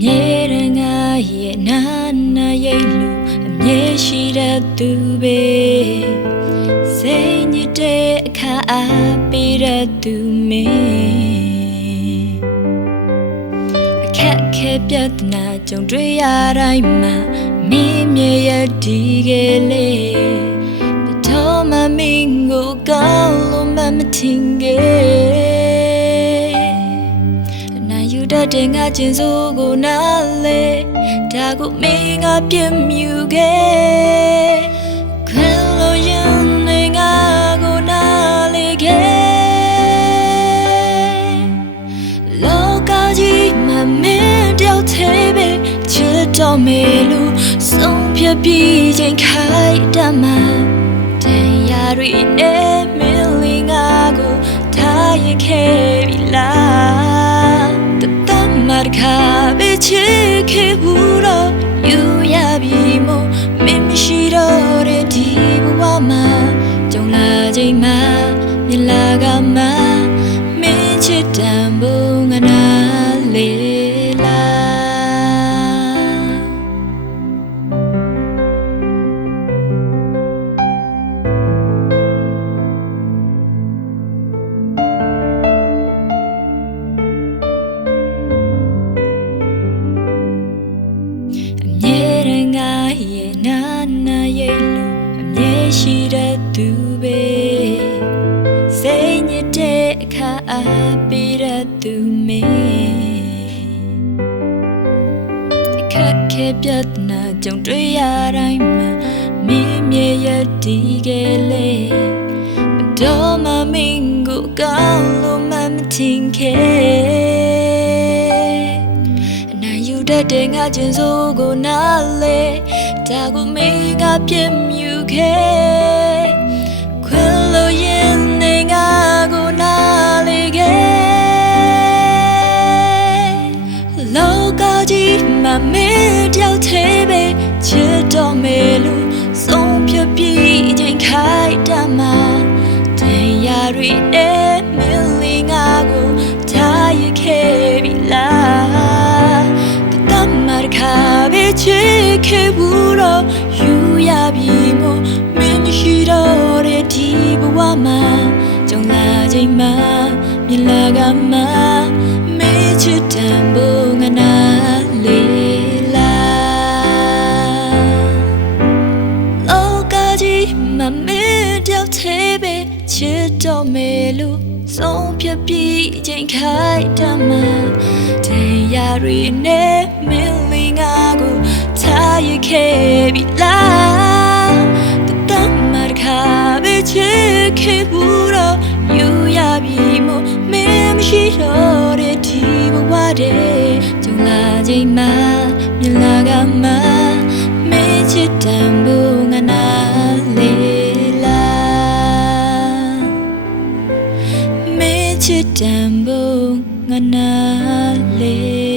မြဲတမ်းငါရဲ့နာနာရဲ့လူအမြဲရှိတဲ့သူပဲစိတ်ညစ်တဲ့အခါအားပေးတဲ့သူမင်းအခက်ခဲပြဿနာကြုံတွေ့ရတိုင်းမှာမင်းမြဲရဒီကလေးဘယ်တော့မှမင်းကိုကောင်းလို့မထင်ခဲ့တဲ့ငါချင်းစုကိုနားလေဒါကိုမင်းကပြည့်မြူခဲ့ခွင်လို့ရင်နေငါကိုနားလေခဲ့လောကကြီးမှာမင်းတယောက်သေးပဲချစ်တော်မေလို့ဆုံးဖြတ်ပြီးချိန်ခိုက်တမှာတရားတွေနဲ့မင်းလေးငါကိုထားရခဲ့ပြီလားမာခါပဲချစ်ခဲ့ဘူးတော့ယူရပြီမို့မင်းမရှိတော့တဲ့ဒီဘဝမှာကြုံလာချိန်မှာမြလာကမှမင်းချစ်တန်ဖို့ငါနာလေရှိတဲ့သူပဲစိတ်ညစ်တဲ့အခါအားပေးတဲ့သူမင်းအခက်ခဲပြဿနာကြုံတွေ့ရတိုင်းမှာမင်းမြဲရဒီကလေးဘယ်တော့မှမင်းကိုကောင်းလို့မထင်ခဲ့အနိုင်ယူတတ်တဲ့ငါချင်းစုကိုနားလေဒါကိုမင်းကပြည့်မြူခဲ့ခွင်လို့ရင်နေငါကိုနားလေခဲ့လောကကြီးမှာမင်းတယောက်သေးပဲချစ်တော်မေလို့ဆုံးဖြတ်ပြီးချိန်ခိုက်တမှာတရားတွေနဲ့မင်းလေးငါကိုထားရခဲ့ပြီလားတမတ်ခါပဲချစ်ခဲ့ဘူးတော့ယူရပြီမို့မင်းမရှိတော့တဲ့ဒီဘဝမှာကြုံလာချိန်မှာမြလာကမှမင်းချစ်တန်ဖို့ငါနာလေလားလောကကြီးမှာမင်းတယောက်သေးပဲချစ်တော်မေလို့ဆုံးဖြတ်ပြီးချိန်ခိုက်တမှာတရားတွေနဲ့မင်းလေးငါကိုထားရခဲ့ပြီလားတမတ်ခါပဲချစ်ခဲ့ဘူးတော့ယူရပြီမို့မင်းမရှိတော့တဲ့ဒီဘဝတည်းကြုံလာချိန်မှာမြလာကမှမင်းချစ်တန်ဖို့ငါနာလေလားမင်းချစ်တန်ဖို့ငါနာလေ